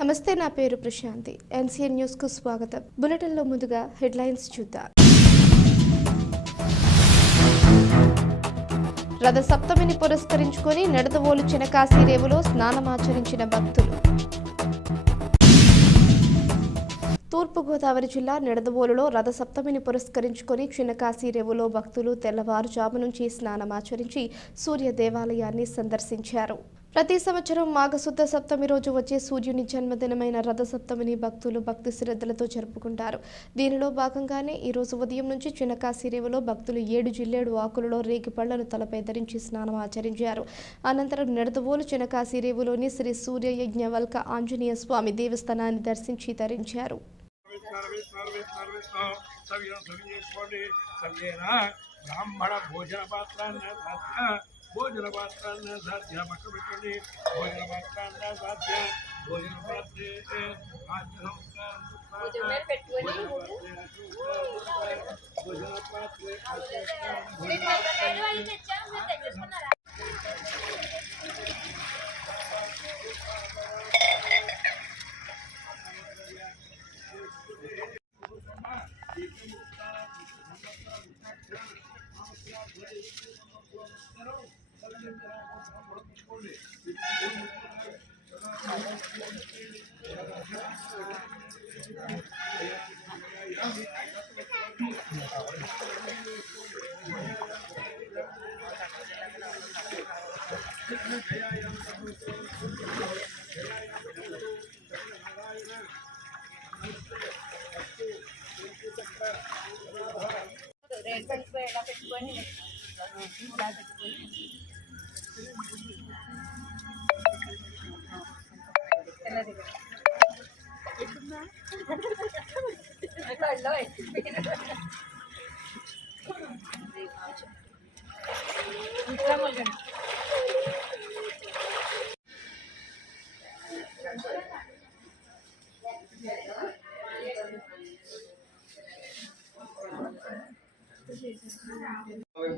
నమస్తే, నా పేరు ప్రశాంతి. ఎన్సీఎన్ న్యూస్ కు స్వాగతం. బులెటిన్ లో ముందుగా హెడ్లైన్స్ చూద్దాం. రథ సప్తమిని పురస్కరించుకొని నిడదవోలు చినకాశి రేవులో స్నానమాచరించిన భక్తులు. తూర్పుగోదావరి జిల్లా నిడదవోలులో రథ సప్తమిని పురస్కరించుకొని చినకాశి రేవులో భక్తులు తెల్లవారుజాము నుంచి స్నానమాచరించి సూర్య దేవాలయాన్ని సందర్శించారు. ప్రతి సంవత్సరం మాఘశుద్ధ సప్తమి రోజు వచ్చే సూర్యుని జన్మదినమైన రథ సప్తమిని భక్తులు భక్తి శ్రద్ధలతో జరుపుకుంటారు. దీనిలో భాగంగానే ఈ రోజు ఉదయం నుంచి చినకాశి రేవులో భక్తులు 7 జిల్లేడు ఆకులలో రేగి పళ్లను తలపై ధరించి స్నానం ఆచరించారు. అనంతరం నిడదవోలు చినకాశి రేవులోని శ్రీ సూర్య యజ్ఞవల్క ఆంజనేయ స్వామి దేవస్థానాన్ని దర్శించి తరించారు. భోజన పాత్రాన్న సాధ్య పక్క పెట్టండి. భోజన పాత్రాన్న సాధ్య భోజన పాత్రే భోజన పాత్రే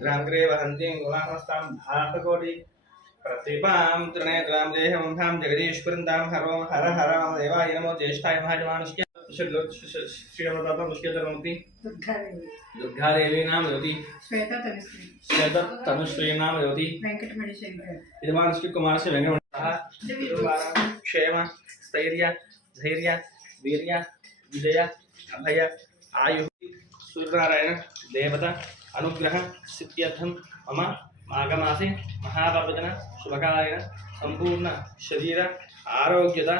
ग्रांग्रे वहन्ति गुलामस्तां भारतकोटि प्रतिभां त्रिनेत्रां देहवंशां जगदीश्वरन्तां हर हर देवाय नमो ज्येष्ठाय महाजमानुष्य श्रीमदातमुष्यतरमूर्ति दुर्गादेवी नाम योति श्वेता तनुश्री नाम योति वेंकटमणि शंकर यजमानस्य कुमारस्य वेंकटमणि क्षेम स्थैर्य धैर्य वीर्य विजय अभय आयु सूर्यनारायण देवता अनुग्रह सिद्ध्यर्थम मम माघमासे महापर्वदिन शुभकालेन संपूर्ण शरीर आरोग्यता